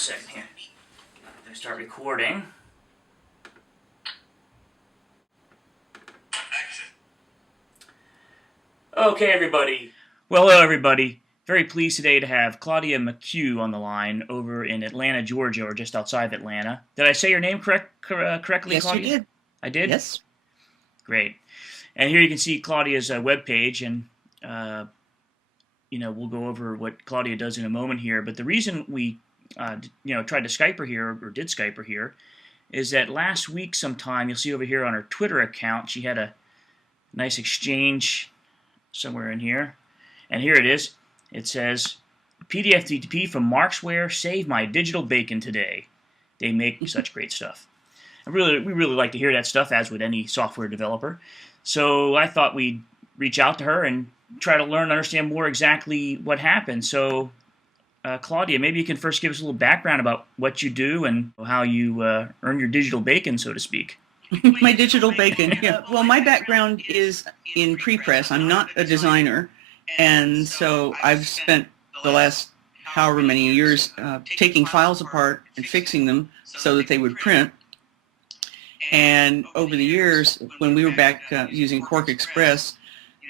second here. I'm going to start recording. Okay, everybody. Well, hello, everybody. Very pleased today to have Claudia McCue on the line over in Atlanta, Georgia, or just outside of Atlanta. Did I say your name correctly, Yes, Claudia? you did. I did? Yes. Great. And here you can see Claudia's webpage, and we'll go over what Claudia does in a moment here. But the reason we tried to Skype her here, or did Skype her here, is that last week sometime, you'll see over here on her Twitter account, she had a nice exchange somewhere in here. And here it is. It says, PDF DTP from Markzware, save my digital bacon today. They make such great stuff. We really like to hear that stuff, as would any software developer. So I thought we'd reach out to her and try to learn and understand more exactly what happened. So Claudia, maybe you can first give us a little background about what you do and how you earn your digital bacon, so to speak. My digital bacon. Yeah. Well, my background is in prepress. I'm not a designer, and so I've spent the last however many years taking files apart and fixing them so that they would print. And over the years, when we were back using Quark Express,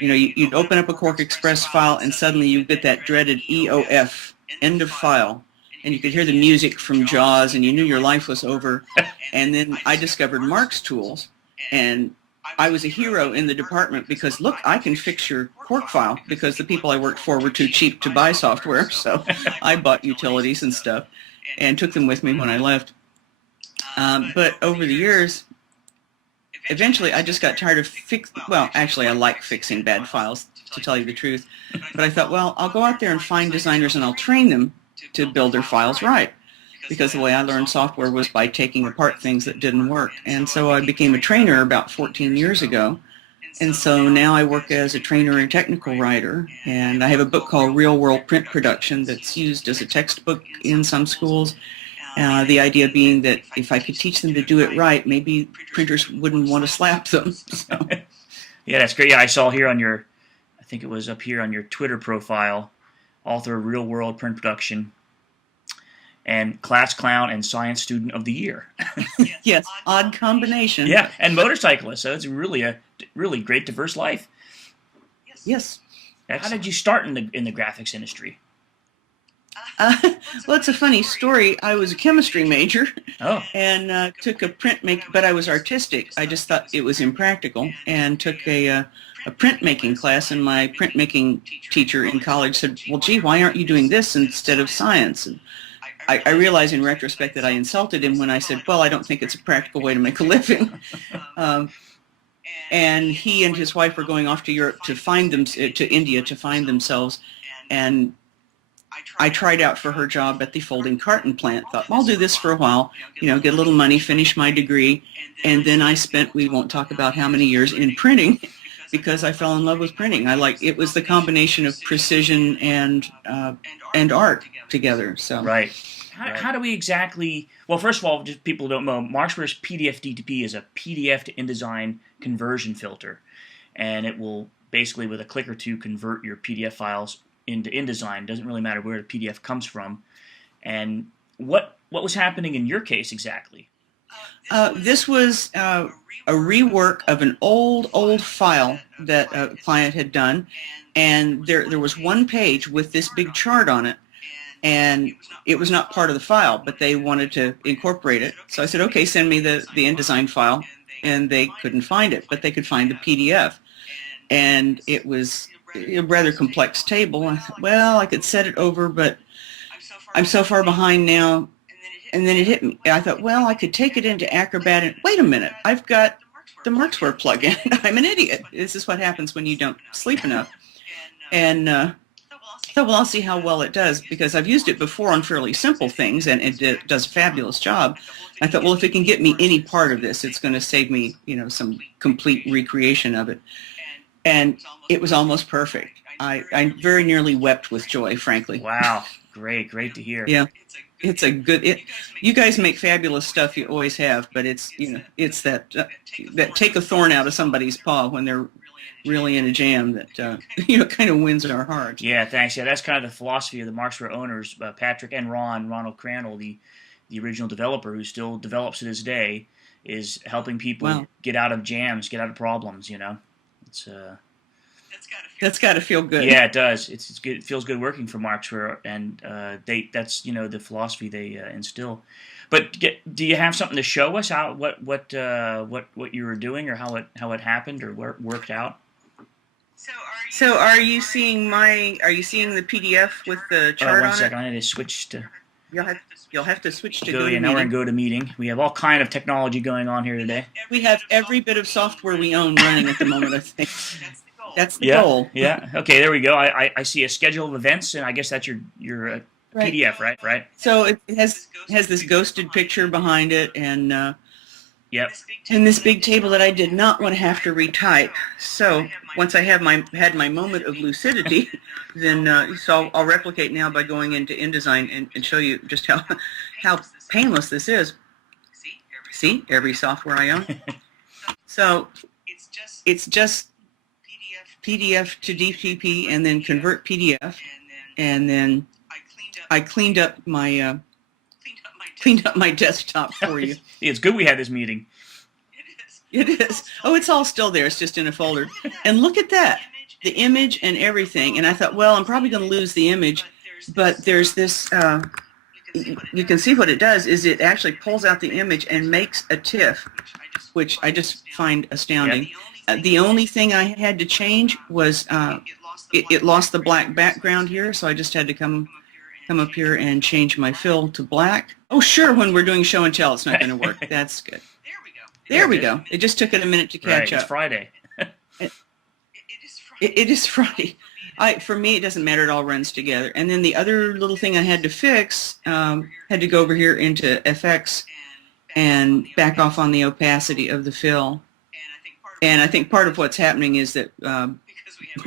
you'd open up a Quark Express file and suddenly you get that dreaded EOF, end of file, and you could hear the music from Jaws and you knew your life was over. And then I discovered Mark's tools, and I was a hero in the department because, look, I can fix your Quark file, because the people I worked for were too cheap to buy software, so I bought utilities and stuff and took them with me when I left. But over the years, eventually I just got tired of actually I like fixing bad files, to tell you the truth. But I thought, well, I'll go out there and find designers and I'll train them to build their files right. Because the way I learned software was by taking apart things that didn't work. And so I became a trainer about 14 years ago. And so now I work as a trainer and technical writer. And I have a book called Real World Print Production that's used as a textbook in some schools. The idea being that if I could teach them to do it right, maybe printers wouldn't want to slap them. So. Yeah, that's great. Yeah, I saw here on your, I think it was up here on your Twitter profile, author of Real World Print Production, and class clown and science student of the year. Yes, odd combination. Yeah, and motorcyclist. So it's really a really great, diverse life. Yes. Excellent. How did you start in the graphics industry? Well, it's a funny story. I was a chemistry major and took a but I was artistic. I just thought it was impractical, and took a printmaking class, and my printmaking teacher in college said, well, gee, why aren't you doing this instead of science? And I realize in retrospect that I insulted him when I said, well, I don't think it's a practical way to make a living. And he and his wife were going off to Europe to India to find themselves, and I tried out for her job at the folding carton plant. Thought, well, I'll do this for a while, get a little money, finish my degree, and then I spent, we won't talk about how many years, in printing, because I fell in love with printing. It was the combination of precision and art together. So right. How do we exactly? Well, first of all, just people who don't know, Markzware's PDF DTP is a PDF to InDesign conversion filter, and it will basically, with a click or two, convert your PDF files into InDesign. It doesn't really matter where the PDF comes from. And what was happening in your case exactly? This was a rework of an old file that a client had done, and there was one page with this big chart on it, and it was not part of the file, but they wanted to incorporate it. So I said, okay, send me the InDesign file, and they couldn't find it, but they could find the PDF. And it was a rather complex table. I thought, well, I could set it over, but I'm so far behind now. And then it hit me. I thought, well, I could take it into Acrobat, and wait a minute, I've got the Markzware plugin. I'm an idiot. This is what happens when you don't sleep enough. And I thought, well, I'll see how well it does, because I've used it before on fairly simple things, and it does a fabulous job. I thought, well, if it can get me any part of this, it's going to save me, some complete recreation of it. And it was almost perfect. I very nearly wept with joy, frankly. Wow. Great to hear. Yeah. It's a good, you guys make fabulous stuff, you always have, but it's, it's that take a thorn out of somebody's paw when they're really in a jam that you know, kind of wins our hearts. Yeah, thanks. Yeah, that's kind of the philosophy of the Markzware owners, Patrick and Ronald Crandall, the original developer who still develops to this day, is helping people get out of jams, get out of problems. You know, it's that's got to feel good. Yeah, it does. It's good. It feels good working for Markzware, and that's the philosophy they instill. But do you have something to show us how what you were doing, or how it happened, or where it worked out? So are you seeing the PDF with the chart on it? 1 second, I need to switch to. You'll have to switch to GoToMeeting. Now we're in GoToMeeting. We have all kind of technology going on here today. We have every bit of software we own running at the moment, I think. That's the goal. Yeah. Okay, there we go. I see a schedule of events, and I guess that's your PDF, right? So it has this ghosted picture behind it, and yep. And this big table that I did not want to have to retype. So once I had my moment of lucidity, then so I'll replicate now by going into InDesign and show you just how painless this is. See, every software I own. So it's just PDF to DTP, and then convert PDF, and then I cleaned up my desktop for you. It's good we had this meeting. It is. Oh, it's all still there. It's just in a folder. And look at that, the image and everything. And I thought, well, I'm probably going to lose the image, but there's this. You can see what it does is it actually pulls out the image and makes a TIFF, which I just find astounding. Yep. The only thing I had to change was it lost the black background here, so I just had to come up here and change my fill to black. Oh, sure, when we're doing show and tell, it's not going to work. That's good. There we go. It just took it a minute to catch up. It's Friday. It is Friday. For me, it doesn't matter. It all runs together. And then the other little thing I had to fix, had to go over here into FX and back off on the opacity of the fill. And I think part of what's happening is that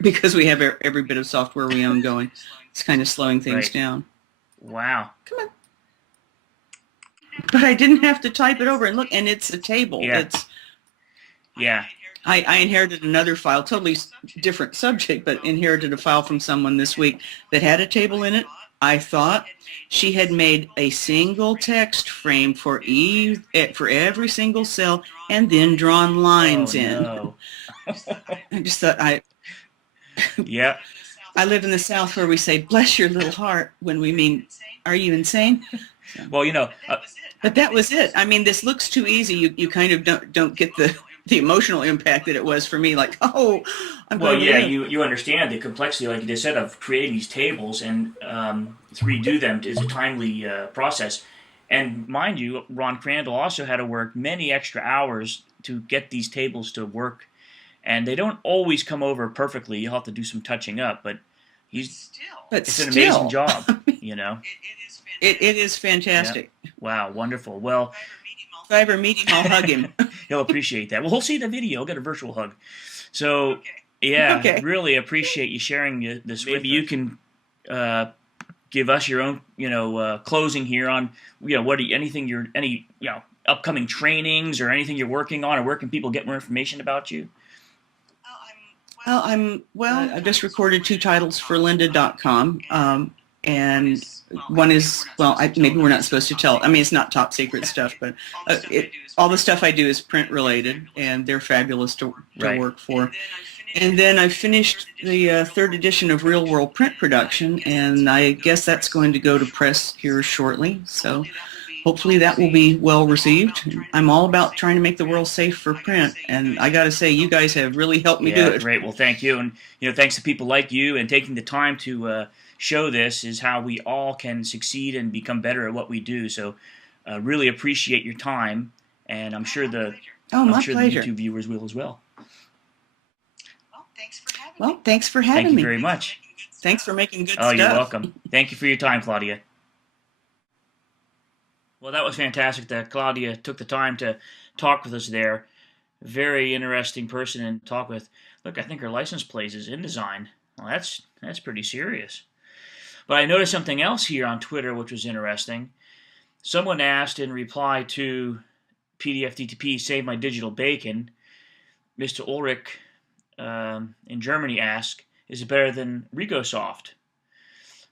because we have every bit of software we own going, it's kind of slowing things down. Wow. Come on. But I didn't have to type it over, and look, and it's a table. Yeah. I inherited another file, totally different subject, but inherited a file from someone this week that had a table in it. I thought she had made a single text frame for every single cell and then drawn lines in. No. I just thought Yeah. I live in the South where we say, bless your little heart, when we mean, are you insane? Well, but that was it. I mean, this looks too easy. You kind of don't get the emotional impact that it was for me. Like, oh, I'm going to you understand the complexity, like you just said, of creating these tables, and to redo them is a timely process. And mind you, Ron Crandall also had to work many extra hours to get these tables to work. And they don't always come over perfectly. You'll have to do some touching up, but it's an amazing job, It is fantastic. Yeah. Wow, wonderful. Well, if I ever meet him, I'll hug him. He'll appreciate that. Well, he'll see the video. He'll get a virtual hug. So, really appreciate you sharing this with us. Maybe you can give us your own, closing here on, any upcoming trainings or anything you're working on, or where can people get more information about you? I just recorded 2 titles for lynda.com, and one is, maybe we're not supposed to tell. I mean, it's not top secret stuff, but all the stuff I do is print related, and they're fabulous to work for. And then I finished the 3rd edition of Real World Print Production, and I guess that's going to go to press here shortly. So hopefully that will be well received. I'm all about trying to make the world safe for print, and I got to say, you guys have really helped me do it. Great. Well, thank you, and thanks to people like you and taking the time to show this is how we all can succeed and become better at what we do. So, really appreciate your time, and I'm sure the YouTube viewers will as well. Well, thanks for having me. Thank you very much. Thanks for making good stuff. Oh, you're welcome. Thank you for your time, Claudia. Well, that was fantastic that Claudia took the time to talk with us there. Very interesting person to talk with. Look, I think her license plate is InDesign. Well, that's pretty serious. But I noticed something else here on Twitter which was interesting. Someone asked in reply to PDF DTP, Save My Digital Bacon, Mr. Ulrich in Germany ask, is it better than Ricosoft?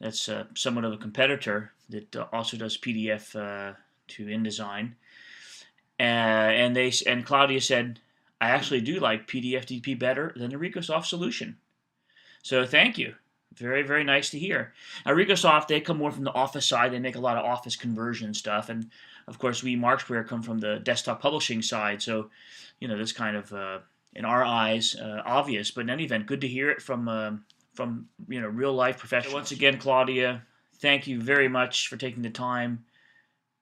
That's somewhat of a competitor that also does PDF to InDesign. And Claudia said, I actually do like PDFDP better than the Ricosoft solution. So thank you. Very, very nice to hear. Now, Ricosoft, they come more from the Office side. They make a lot of Office conversion stuff. And, of course, we, Markzware, come from the desktop publishing side. So, this kind of, in our eyes, obvious. But in any event, good to hear it from real-life professionals. So once again, Claudia, thank you very much for taking the time.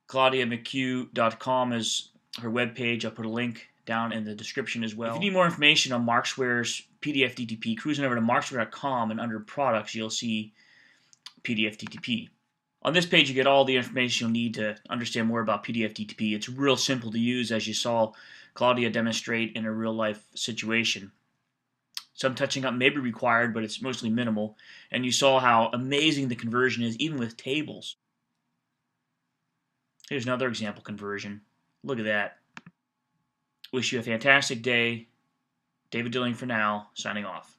ClaudiaMcCue.com is her webpage. I'll put a link down in the description as well. If you need more information on Markzware's PDF DTP, cruising over to Markzware.com, and under Products, you'll see PDF DTP. On this page, you get all the information you'll need to understand more about PDF DTP. It's real simple to use, as you saw Claudia demonstrate in a real-life situation. Some touching up may be required, but it's mostly minimal. And you saw how amazing the conversion is, even with tables. Here's another example conversion. Look at that. Wish you a fantastic day. David Dilling for now, signing off.